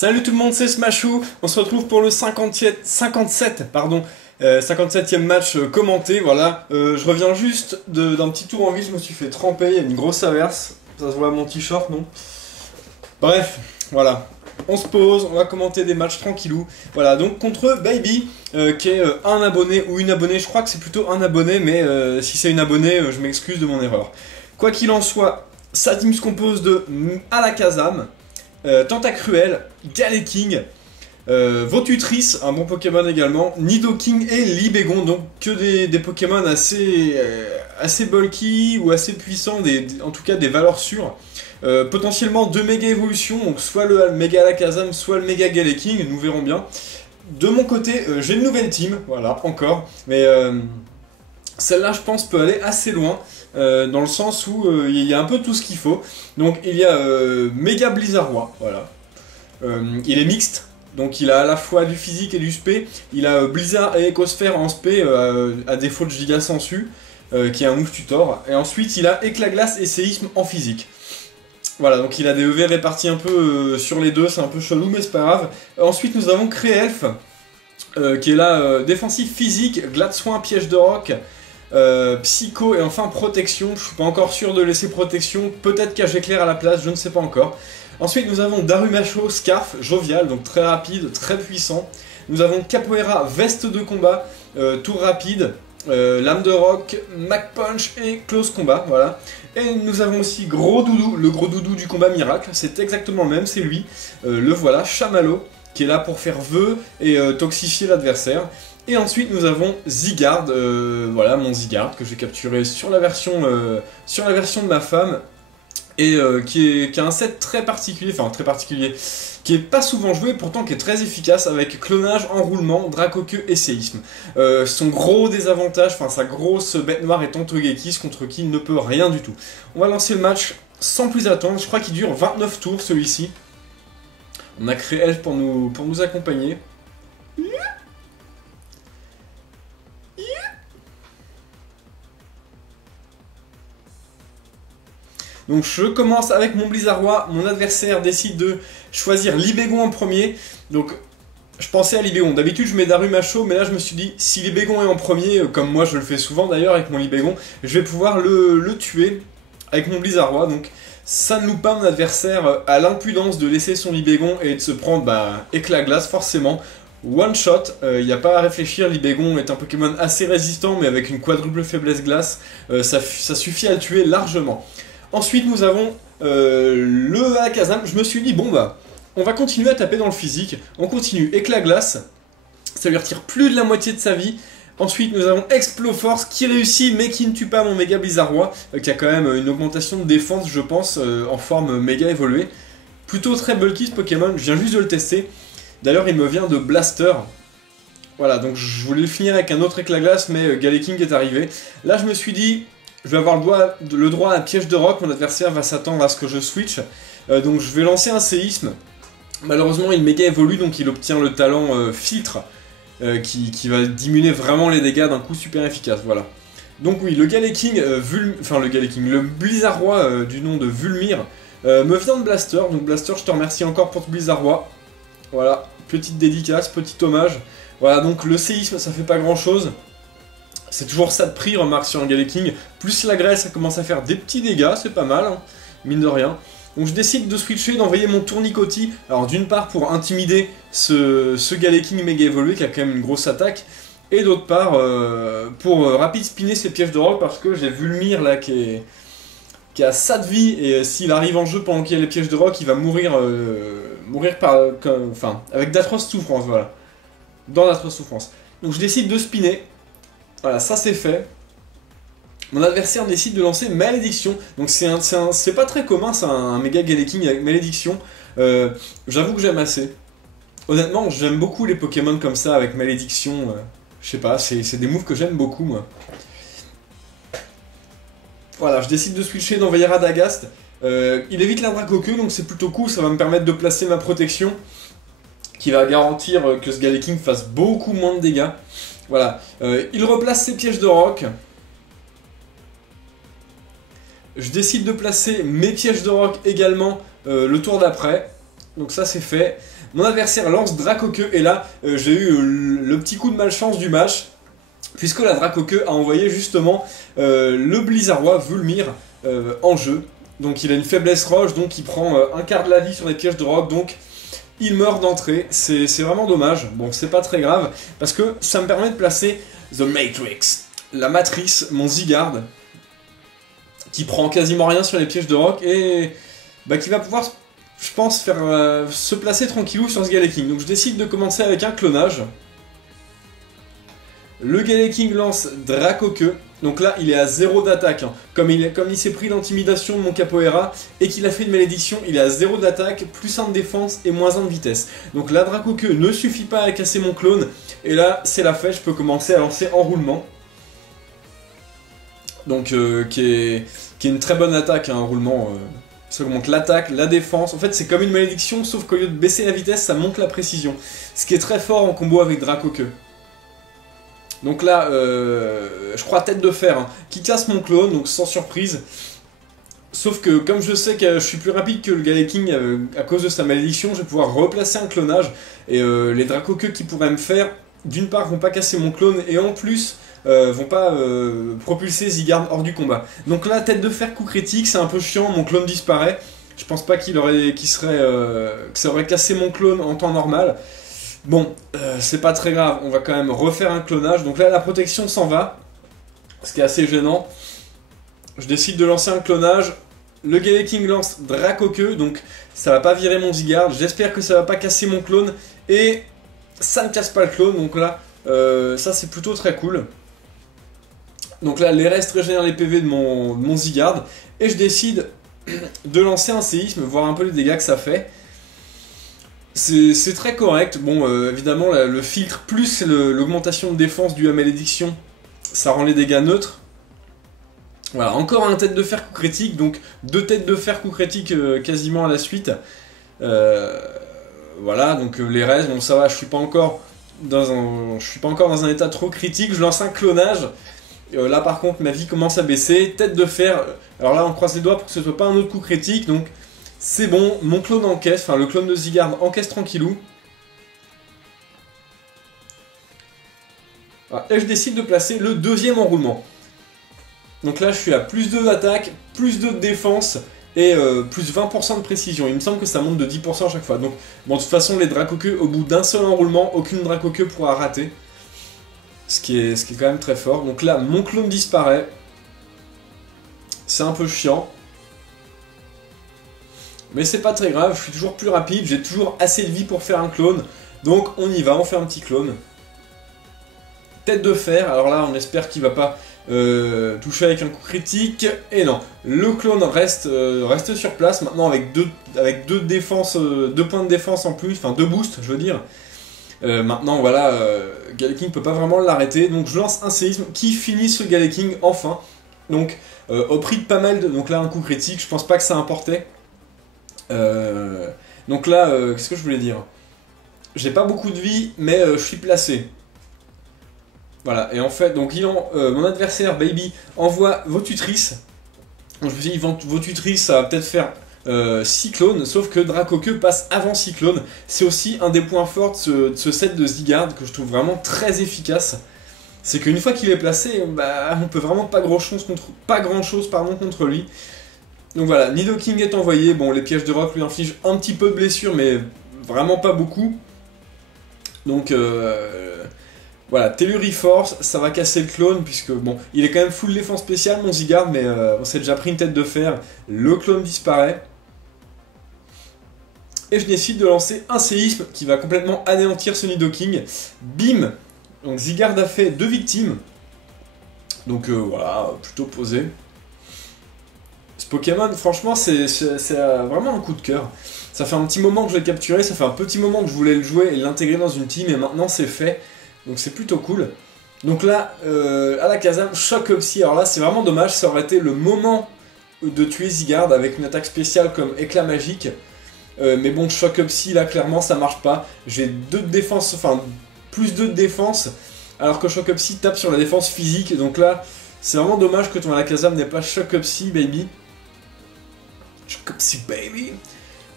Salut tout le monde, c'est Smashou. On se retrouve pour le 57e match commenté. Voilà, je reviens juste d'un petit tour en ville. Je me suis fait tremper. Il y a une grosse averse. Ça se voit à mon t-shirt, non? Bref, voilà. On se pose, on va commenter des matchs tranquillou. Voilà, donc contre Baby, qui est un abonné ou une abonnée. Je crois que c'est plutôt un abonné, mais si c'est une abonnée, je m'excuse de mon erreur. Quoi qu'il en soit, sa team se compose de Alakazam, Tentacruel, Galeking, Votutrice, un bon Pokémon également, Nidoking et Libégon, donc que des Pokémon assez bulky ou assez puissants, en tout cas des valeurs sûres. Potentiellement deux méga évolutions, donc soit le méga Alakazam, soit le méga Galeking, nous verrons bien. De mon côté, j'ai une nouvelle team, voilà, encore, mais celle-là, je pense, peut aller assez loin, dans le sens où il y a un peu tout ce qu'il faut. Donc, il y a Méga Blizzardroid, voilà. Il est mixte, donc il a à la fois du physique et du spé. Il a Blizzard et Écosphère en spé, à défaut de Giga Sensu, qui est un move tutor. Et ensuite, il a Éclat Glace et Séisme en physique. Voilà, donc il a des EV répartis un peu sur les deux, c'est un peu chelou, mais c'est pas grave. Ensuite, nous avons Créelf, qui est là, défensif physique, Glade Soin, Piège de Roc, Psycho et enfin Protection. Je suis pas encore sûr de laisser Protection, peut-être Cage Éclair à la place, je ne sais pas encore. Ensuite, nous avons Darumacho, Scarf, Jovial, donc très rapide, très puissant. Nous avons Capoeira, Veste de combat, Tour rapide, Lame de Roc, Mac Punch et Close Combat, voilà. Et nous avons aussi Gros Doudou, le gros doudou du combat miracle, c'est exactement le même, c'est lui. Le voilà, Chamallow, qui est là pour faire vœu et toxifier l'adversaire. Et ensuite nous avons Zygarde, voilà mon Zygarde que j'ai capturé sur la version de ma femme. Et qui a un set très particulier, qui est pas souvent joué, pourtant qui est très efficace, avec clonage, enroulement, Dracoqueux et séisme. Son gros désavantage, sa grosse bête noire est Tentogekis, contre qui il ne peut rien du tout. On va lancer le match sans plus attendre, je crois qu'il dure 29 tours celui-ci. On a créé Elf pour nous accompagner. Donc je commence avec mon Blizzardroid, mon adversaire décide de choisir Libégon en premier. Donc je pensais à Libégon, d'habitude je mets Darumacho, mais là je me suis dit, si Libégon est en premier, comme moi je le fais souvent d'ailleurs avec mon Libégon, je vais pouvoir le tuer avec mon Blizzardroid. Donc ça ne loupe pas mon adversaire à l'impudence de laisser son Libégon et de se prendre Éclat Glace forcément. One shot, il n'y a pas à réfléchir, Libégon est un Pokémon assez résistant, mais avec une quadruple faiblesse glace, ça suffit à le tuer largement. Ensuite, nous avons le Alakazam. Je me suis dit, bon on va continuer à taper dans le physique. On continue Éclat Glace. Ça lui retire plus de la moitié de sa vie. Ensuite, nous avons Exploforce qui réussit, mais qui ne tue pas mon méga Blizzardroid, qui a quand même une augmentation de défense, je pense, en forme méga évoluée. Plutôt très bulky ce Pokémon, je viens juste de le tester. D'ailleurs, il me vient de Blaster. Voilà, donc je voulais le finir avec un autre Éclat Glace, mais Galeking est arrivé. Là, je me suis dit, je vais avoir le droit à un piège de roc, mon adversaire va s'attendre à ce que je switch. Donc je vais lancer un séisme. Malheureusement il méga évolue, donc il obtient le talent filtre, qui va diminuer vraiment les dégâts d'un coup super efficace, voilà. Donc oui, le Galeking, le Blizzardroid du nom de Vulmir, me vient de Blaster. Donc Blaster, je te remercie encore pour ce Blizzardroid. Voilà, petite dédicace, petit hommage. Voilà, donc le séisme, ça fait pas grand chose. C'est toujours ça de prix, remarque sur un Galeking. Plus la graisse, ça commence à faire des petits dégâts, c'est pas mal, hein, mine de rien. Donc je décide de switcher, d'envoyer mon Tournicoty. Alors d'une part pour intimider ce Galeking méga évolué qui a quand même une grosse attaque. Et d'autre part pour rapide spinner ses pièges de roc, parce que j'ai Vulmir là qui a ça de vie. Et s'il arrive en jeu pendant qu'il y a les pièges de roc, il va mourir, avec d'atroces souffrances, voilà. Dans d'atroces souffrances. Donc je décide de spinner. Voilà, ça c'est fait. Mon adversaire décide de lancer Malédiction. Donc c'est pas très commun, c'est un méga Galeking avec Malédiction. J'avoue que j'aime assez. Honnêtement, j'aime beaucoup les Pokémon comme ça avec Malédiction. Je sais pas, c'est des moves que j'aime beaucoup moi. Voilà, je décide de switcher, d'envoyer Radagast. Il évite la Dracoqueux, donc c'est plutôt cool, ça va me permettre de placer ma protection, qui va garantir que ce Galeking fasse beaucoup moins de dégâts. Voilà, il replace ses pièges de roc. Je décide de placer mes pièges de roc également le tour d'après. Donc ça c'est fait. Mon adversaire lance Dracoque, et là, j'ai eu le petit coup de malchance du match, puisque la Dracoque a envoyé justement le Blizzardois Vulmir en jeu. Donc il a une faiblesse roche, donc il prend un quart de la vie sur les pièges de roc, donc il meurt d'entrée. C'est vraiment dommage. Bon, c'est pas très grave, parce que ça me permet de placer The Matrix, la matrice, mon Zygarde, qui prend quasiment rien sur les pièges de roc, et bah, qui va pouvoir, je pense, faire se placer tranquillou sur ce Galaking. Donc je décide de commencer avec un clonage. Le Galaking lance Dracoque, donc là il est à 0 d'attaque, hein. Comme il s'est pris l'intimidation de mon Capoeira et qu'il a fait une malédiction, il est à 0 d'attaque, plus 1 de défense et moins 1 de vitesse. Donc la Dracoque ne suffit pas à casser mon clone, et là c'est la fête, je peux commencer à lancer Enroulement. Donc qui est une très bonne attaque, hein, Enroulement. Ça augmente l'attaque, la défense, en fait c'est comme une malédiction, sauf qu'au lieu de baisser la vitesse, ça monte la précision. Ce qui est très fort en combo avec Dracoque. Donc là, je crois tête de fer, hein, qui casse mon clone, donc sans surprise. Sauf que comme je sais que je suis plus rapide que le Galaking à cause de sa malédiction, je vais pouvoir replacer un clonage. Et les Dracoque qui pourraient me faire, d'une part, vont pas casser mon clone, et en plus, vont pas propulser Zygarde hors du combat. Donc là, tête de fer, coup critique, c'est un peu chiant, mon clone disparaît. Je pense pas que ça aurait cassé mon clone en temps normal. Bon, c'est pas très grave, on va quand même refaire un clonage. Donc là, la protection s'en va, ce qui est assez gênant. Je décide de lancer un clonage. Le Galaking lance Dracoque, donc ça va pas virer mon Zygarde. J'espère que ça va pas casser mon clone, et ça ne casse pas le clone, donc là, ça c'est plutôt très cool. Donc là, les restes régénèrent les PV de mon Zygarde, et je décide de lancer un séisme, voir un peu les dégâts que ça fait. C'est très correct. Bon, évidemment, le filtre plus l'augmentation de défense due à malédiction, ça rend les dégâts neutres. Voilà, encore un tête de fer coup critique, donc 2 têtes de fer coup critique quasiment à la suite. Voilà, donc les restes, bon ça va, je suis pas encore dans un état trop critique. Je lance un clonage. Là par contre, ma vie commence à baisser. Tête de fer, alors là on croise les doigts pour que ce soit pas un autre coup critique, donc c'est bon, mon clone encaisse, enfin le clone de Zygarde encaisse tranquillou. Voilà, et je décide de placer le deuxième enroulement. Donc là je suis à plus 2 d'attaque, plus 2 de défense, et plus 20% de précision. Il me semble que ça monte de 10% à chaque fois. Donc bon, de toute façon les Dracoque, au bout d'un seul enroulement, aucune Dracoque pourra rater. Ce qui est quand même très fort. Donc là, mon clone disparaît. C'est un peu chiant. Mais c'est pas très grave, je suis toujours plus rapide, j'ai toujours assez de vie pour faire un clone. Donc on y va, on fait un petit clone. Tête de fer, alors là on espère qu'il va pas toucher avec un coup critique. Et non, le clone reste sur place, maintenant avec deux défenses, 2 points de défense en plus, enfin 2 boosts je veux dire. Maintenant voilà, Galaking peut pas vraiment l'arrêter, donc je lance un séisme qui finit ce Galaking enfin. Donc au prix de pas mal de... Donc là un coup critique, je pense pas que ça importait. Donc là, qu'est-ce que je voulais dire? J'ai pas beaucoup de vie, mais je suis placé. Voilà, et en fait, donc mon adversaire, Baby, envoie Votutrice. Donc je me suis dit, Votutrice, ça va peut-être faire Cyclone, sauf que Dracoque passe avant Cyclone. C'est aussi un des points forts de ce set de Zygarde que je trouve vraiment très efficace. C'est qu'une fois qu'il est placé, bah, on peut vraiment pas grand-chose contre lui. Donc voilà, Nidoking est envoyé. Bon, les pièges de roc lui infligent un petit peu de blessure, mais vraiment pas beaucoup. Donc voilà, Telluri Force, ça va casser le clone, puisque bon, il est quand même full défense spéciale, mon Zygarde, mais on s'est déjà pris une tête de fer. Le clone disparaît. Et je décide de lancer un séisme qui va complètement anéantir ce Nidoking. Bim! Donc Zygarde a fait 2 victimes. Donc voilà, plutôt posé. Ce Pokémon, franchement, c'est vraiment un coup de cœur. Ça fait un petit moment que je l'ai capturé, ça fait un petit moment que je voulais le jouer et l'intégrer dans une team, et maintenant c'est fait. Donc c'est plutôt cool. Donc là, à la Kazam, Choc Psy. Alors là, c'est vraiment dommage, ça aurait été le moment de tuer Zygarde avec une attaque spéciale comme Éclat Magique. Mais bon, Choc Psy, là, clairement, ça marche pas. J'ai 2 de défense, enfin, plus 2 de défense, alors que Choc Psy tape sur la défense physique. Donc là, c'est vraiment dommage que ton Alakazam n'ait pas Choc Psy, baby. Choc Psy, baby.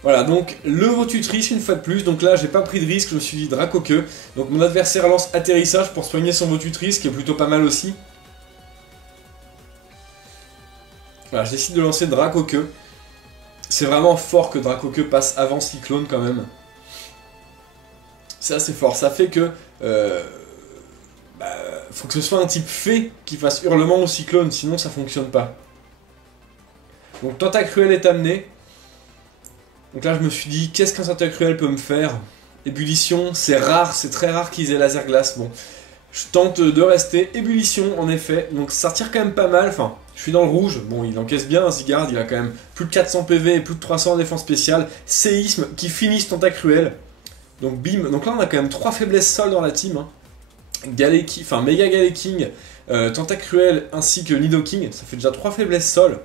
Voilà, donc le Votutrice une fois de plus, donc là j'ai pas pris de risque, je me suis dit Dracoqueux. Donc mon adversaire lance atterrissage pour soigner son Votutrice, qui est plutôt pas mal aussi. Voilà, je décide de lancer Dracoqueux. C'est vraiment fort que Dracoqueux passe avant Cyclone quand même. C'est assez fort, ça fait que... faut que ce soit un type fée qui fasse hurlement au Cyclone, sinon ça fonctionne pas. Donc Tentacruel est amené. Donc là je me suis dit, qu'est-ce qu'un Tentacruel peut me faire? Ébullition, c'est rare, c'est très rare qu'ils aient laser glace. Bon, je tente de rester. Ébullition en effet, donc ça tire quand même pas mal. Enfin, je suis dans le rouge, bon il encaisse bien, Zygarde, il a quand même plus de 400 PV et plus de 300 en défense spéciale. Séisme qui finit ce Tentacruel. Donc bim, donc là on a quand même 3 faiblesses sol dans la team. Hein. Méga Galeking, Tentacruel ainsi que Nidoking, ça fait déjà 3 faiblesses sol.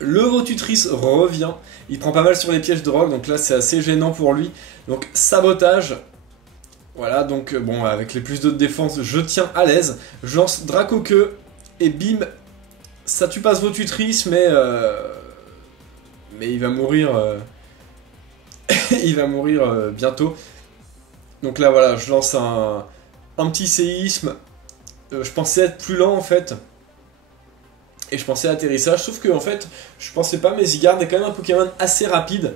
Le Votutrice revient, il prend pas mal sur les pièges de rock, donc là c'est assez gênant pour lui. Donc sabotage, voilà, donc bon, avec les plus de défense, je tiens à l'aise. Je lance Dracoqueux, et bim, ça tue pas ce Votutrice, mais il va mourir, il va mourir bientôt. Donc là voilà, je lance un petit séisme, je pensais être plus lent en fait. Et je pensais à atterrissage, sauf que en fait, je pensais pas, mais Zygarde est quand même un Pokémon assez rapide.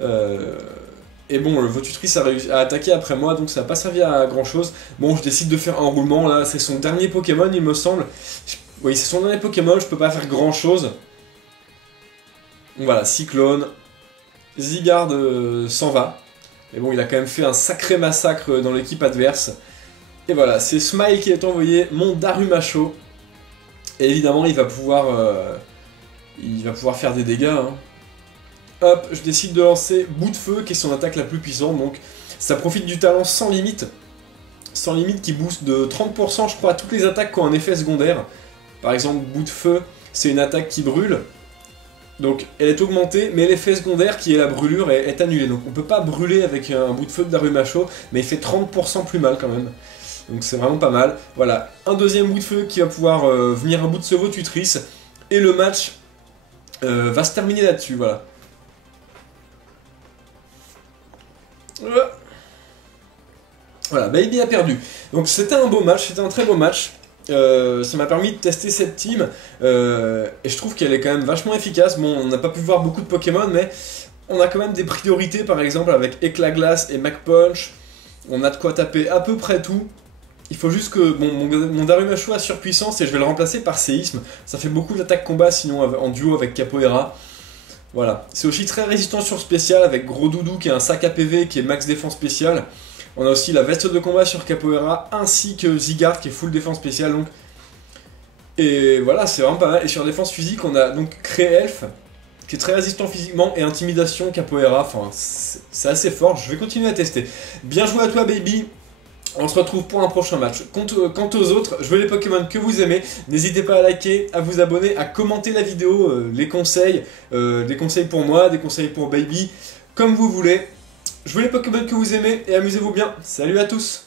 Et bon, le Votutrice a réussi à attaquer après moi, donc ça n'a pas servi à grand chose. Bon, je décide de faire un roulement, là, c'est son dernier Pokémon, il me semble. Oui, c'est son dernier Pokémon, je peux pas faire grand chose. Donc voilà, Cyclone. Zygarde s'en va. Et bon, il a quand même fait un sacré massacre dans l'équipe adverse. Et voilà, c'est Smile qui est envoyé, mon Darumacho. Et évidemment, il va pouvoir faire des dégâts. Hein. Hop, je décide de lancer Bout de Feu, qui est son attaque la plus puissante. Donc, ça profite du talent sans limite. Sans limite qui booste de 30%, je crois, à toutes les attaques qui ont un effet secondaire. Par exemple, Bout de Feu, c'est une attaque qui brûle. Donc, elle est augmentée, mais l'effet secondaire, qui est la brûlure, est annulé. Donc, on peut pas brûler avec un Bout de Feu de Darumacho, mais il fait 30% plus mal quand même. Donc c'est vraiment pas mal. Voilà, un deuxième bout de feu qui va pouvoir venir à bout de ce Votutrice. Et le match va se terminer là-dessus, voilà. Voilà, Baby a perdu. Donc c'était un beau match, c'était un très beau match. Ça m'a permis de tester cette team. Et je trouve qu'elle est quand même vachement efficace. Bon, on n'a pas pu voir beaucoup de Pokémon, mais on a quand même des priorités, par exemple avec Éclat Glace et Mach Punch. On a de quoi taper à peu près tout. Il faut juste que mon Darumacho a surpuissance et je vais le remplacer par Séisme. Ça fait beaucoup d'attaques combat sinon en duo avec Capoeira. Voilà. C'est aussi très résistant sur spécial avec Gros Doudou qui est un sac APV qui est max défense spéciale. On a aussi la veste de combat sur Capoeira ainsi que Zygarde qui est full défense spéciale. Donc. Et voilà, c'est vraiment pas mal. Et sur défense physique, on a donc Créelf qui est très résistant physiquement et Intimidation Capoeira. Enfin, c'est assez fort. Je vais continuer à tester. Bien joué à toi, baby. On se retrouve pour un prochain match. Quant aux autres, jouez les Pokémon que vous aimez. N'hésitez pas à liker, à vous abonner, à commenter la vidéo, les conseils pour moi, des conseils pour Baby, comme vous voulez. Jouez les Pokémon que vous aimez et amusez-vous bien. Salut à tous!